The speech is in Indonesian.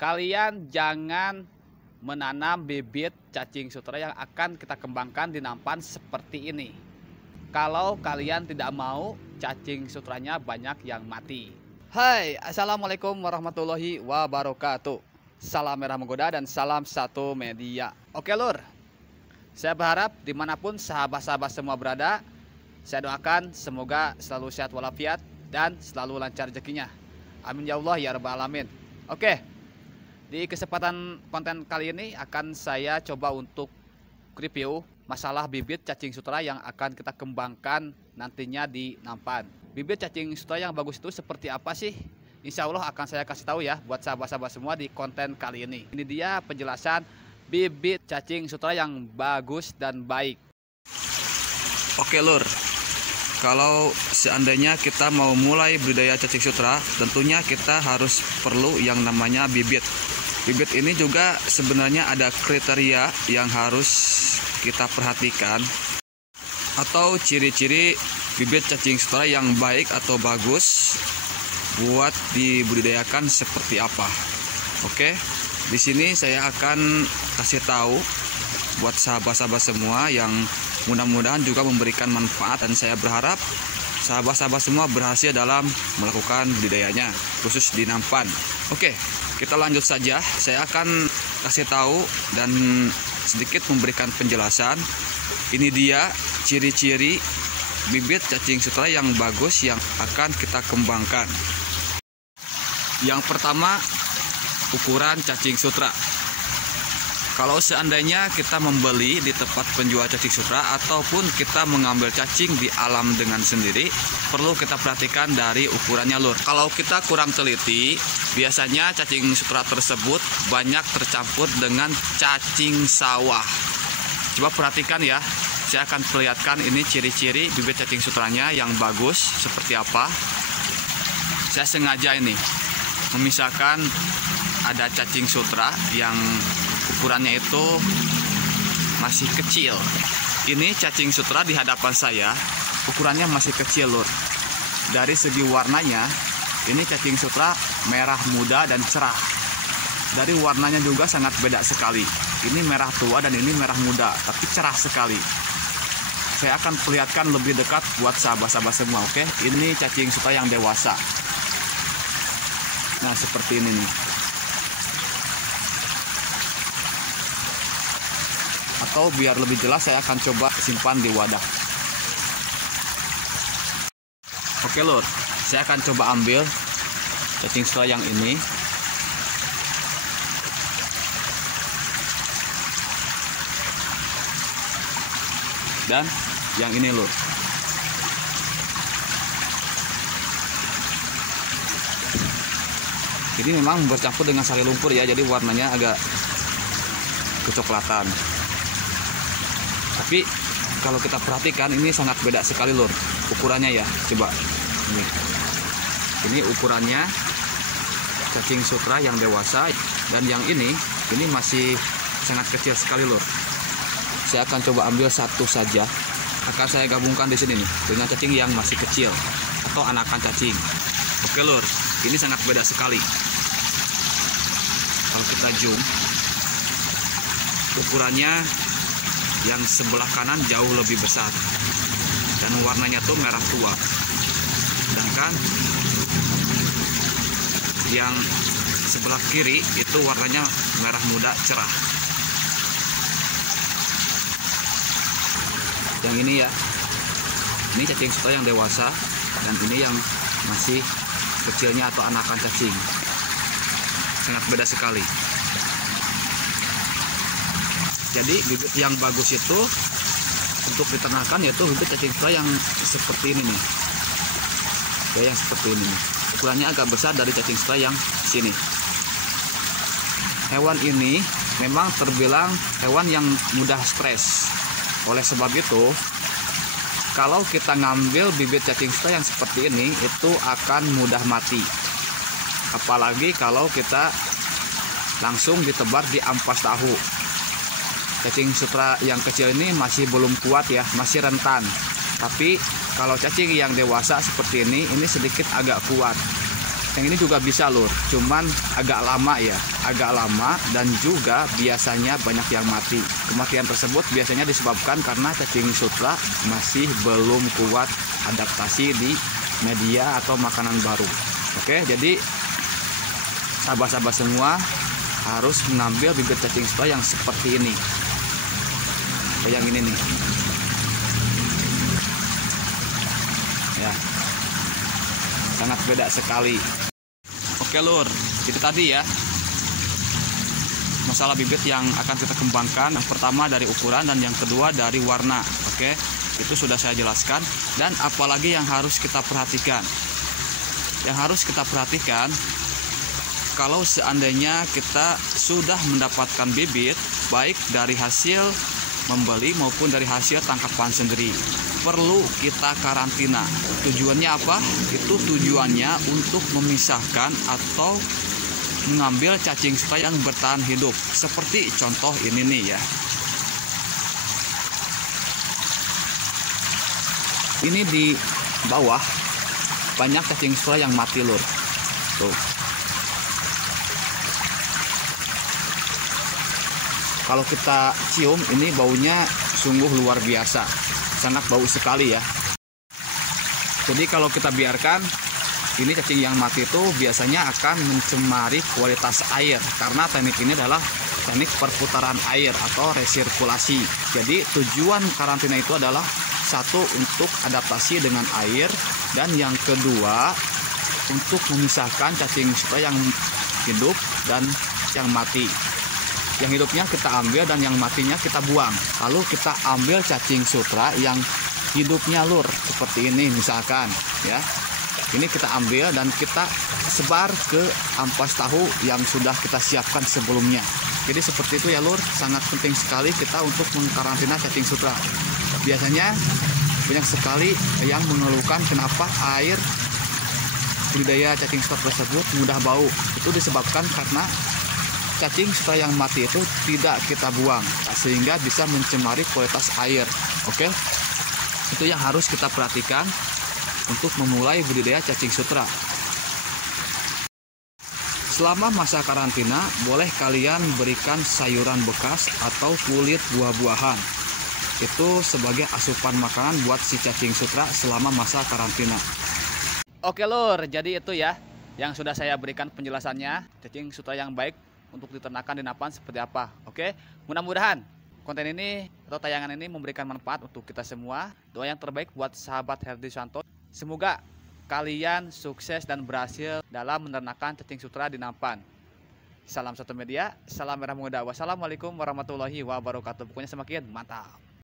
Kalian jangan menanam bibit cacing sutra yang akan kita kembangkan di nampan seperti ini. Kalau kalian tidak mau cacing sutranya banyak yang mati. Hai, assalamualaikum warahmatullahi wabarakatuh. Salam merah menggoda dan salam satu media. Oke lur, saya berharap dimanapun sahabat-sahabat semua berada, saya doakan semoga selalu sehat walafiat dan selalu lancar rezekinya. Amin ya Allah ya rabbal alamin. Oke, di kesempatan konten kali ini akan saya coba untuk review masalah bibit cacing sutra yang akan kita kembangkan nantinya di nampan. Bibit cacing sutra yang bagus itu seperti apa sih? Insya Allah akan saya kasih tahu ya buat sahabat-sahabat semua di konten kali ini. Ini dia penjelasan bibit cacing sutra yang bagus dan baik. Oke lur, kalau seandainya kita mau mulai budidaya cacing sutra, tentunya kita harus perlu yang namanya bibit. Bibit ini juga sebenarnya ada kriteria yang harus kita perhatikan atau ciri-ciri bibit cacing sutra yang baik atau bagus buat dibudidayakan seperti apa. Oke, di sini saya akan kasih tahu buat sahabat-sahabat semua yang mudah-mudahan juga memberikan manfaat, dan saya berharap sahabat-sahabat semua berhasil dalam melakukan budidayanya khusus di nampan. Oke, kita lanjut saja. Saya akan kasih tahu dan sedikit memberikan penjelasan. Ini dia ciri-ciri bibit cacing sutra yang bagus yang akan kita kembangkan. Yang pertama, ukuran cacing sutra. Kalau seandainya kita membeli di tempat penjual cacing sutra ataupun kita mengambil cacing di alam dengan sendiri, perlu kita perhatikan dari ukurannya lur. Kalau kita kurang teliti, biasanya cacing sutra tersebut banyak tercampur dengan cacing sawah. Coba perhatikan ya, saya akan perlihatkan ini ciri-ciri bibit cacing sutranya yang bagus seperti apa. Saya sengaja ini memisahkan ada cacing sutra yang ukurannya itu masih kecil. Ini cacing sutra di hadapan saya ukurannya masih kecil lur. Dari segi warnanya, ini cacing sutra merah muda dan cerah. Dari warnanya juga sangat beda sekali. Ini merah tua dan ini merah muda, tapi cerah sekali. Saya akan perlihatkan lebih dekat buat sahabat-sahabat semua. Oke, ini cacing sutra yang dewasa. Nah, seperti ini nih. Atau biar lebih jelas saya akan coba simpan di wadah. Oke lur, saya akan coba ambil cacing sutra yang ini. Dan yang ini lur. Ini memang bercampur dengan sari lumpur ya, jadi warnanya agak kecoklatan. Tapi kalau kita perhatikan ini sangat beda sekali lur ukurannya ya. Coba ini ukurannya cacing sutra yang dewasa, dan yang ini masih sangat kecil sekali lur. Saya akan coba ambil satu saja, akan saya gabungkan di sini nih dengan cacing yang masih kecil atau anakan cacing. Oke lur, ini sangat beda sekali. Kalau kita zoom, ukurannya yang sebelah kanan jauh lebih besar dan warnanya tuh merah tua, sedangkan yang sebelah kiri itu warnanya merah muda cerah. Yang ini ya, ini cacing sutra yang dewasa, dan ini yang masih kecilnya atau anakan cacing. Sangat beda sekali. Jadi bibit yang bagus itu untuk diternakan yaitu bibit cacing sutra yang seperti ini nih. Ya, yang seperti ini nih. Ukurannya agak besar dari cacing sutra yang sini. Hewan ini memang terbilang hewan yang mudah stres. Oleh sebab itu, kalau kita ngambil bibit cacing sutra yang seperti ini, itu akan mudah mati. Apalagi kalau kita langsung ditebar di ampas tahu. Cacing sutra yang kecil ini masih belum kuat ya, masih rentan. Tapi kalau cacing yang dewasa seperti ini sedikit agak kuat. Yang ini juga bisa lur, cuman agak lama ya. agak lama dan juga biasanya banyak yang mati. Kematian tersebut biasanya disebabkan karena cacing sutra masih belum kuat adaptasi di media atau makanan baru. Oke, jadi sahabat-sahabat semua harus mengambil bibit cacing sutra yang seperti ini. Yang ini nih. Ya. Sangat beda sekali. Oke lur, itu tadi ya masalah bibit yang akan kita kembangkan. Yang pertama dari ukuran dan yang kedua dari warna. Oke, itu sudah saya jelaskan. Dan apalagi yang harus kita perhatikan? Yang harus kita perhatikan, kalau seandainya kita sudah mendapatkan bibit baik dari hasil membeli maupun dari hasil tangkapan sendiri, perlu kita karantina. Tujuannya apa? Itu tujuannya untuk memisahkan atau mengambil cacing sutra yang bertahan hidup. Seperti contoh ini nih ya. Ini di bawah banyak cacing sutra yang mati lur. Tuh. Kalau kita cium ini baunya sungguh luar biasa. Sangat bau sekali ya. Jadi kalau kita biarkan ini cacing yang mati itu biasanya akan mencemari kualitas air, karena teknik ini adalah teknik perputaran air atau resirkulasi. Jadi tujuan karantina itu adalah satu, untuk adaptasi dengan air, dan yang kedua untuk memisahkan cacing sutra yang hidup dan yang mati. Yang hidupnya kita ambil dan yang matinya kita buang. Lalu kita ambil cacing sutra yang hidupnya lur, seperti ini misalkan ya. Ini kita ambil dan kita sebar ke ampas tahu yang sudah kita siapkan sebelumnya. Jadi seperti itu ya lur, sangat penting sekali kita untuk mengkarantina cacing sutra. Biasanya banyak sekali yang mengeluhkan kenapa air budidaya cacing sutra tersebut mudah bau. Itu disebabkan karena cacing sutra yang mati itu tidak kita buang, sehingga bisa mencemari kualitas air. Oke, itu yang harus kita perhatikan untuk memulai budidaya cacing sutra. Selama masa karantina, boleh kalian berikan sayuran bekas atau kulit buah-buahan. Itu sebagai asupan makanan buat si cacing sutra selama masa karantina. Oke lur, jadi itu ya yang sudah saya berikan penjelasannya cacing sutra yang baik untuk diternakan di napan seperti apa. Oke, mudah-mudahan konten ini atau tayangan ini memberikan manfaat untuk kita semua. Doa yang terbaik buat sahabat Herdy Susanto. Semoga kalian sukses dan berhasil dalam menernakan cacing sutra di napan. Salam satu media, salam merah muda. Wassalamualaikum warahmatullahi wabarakatuh. Pokoknya semakin mantap.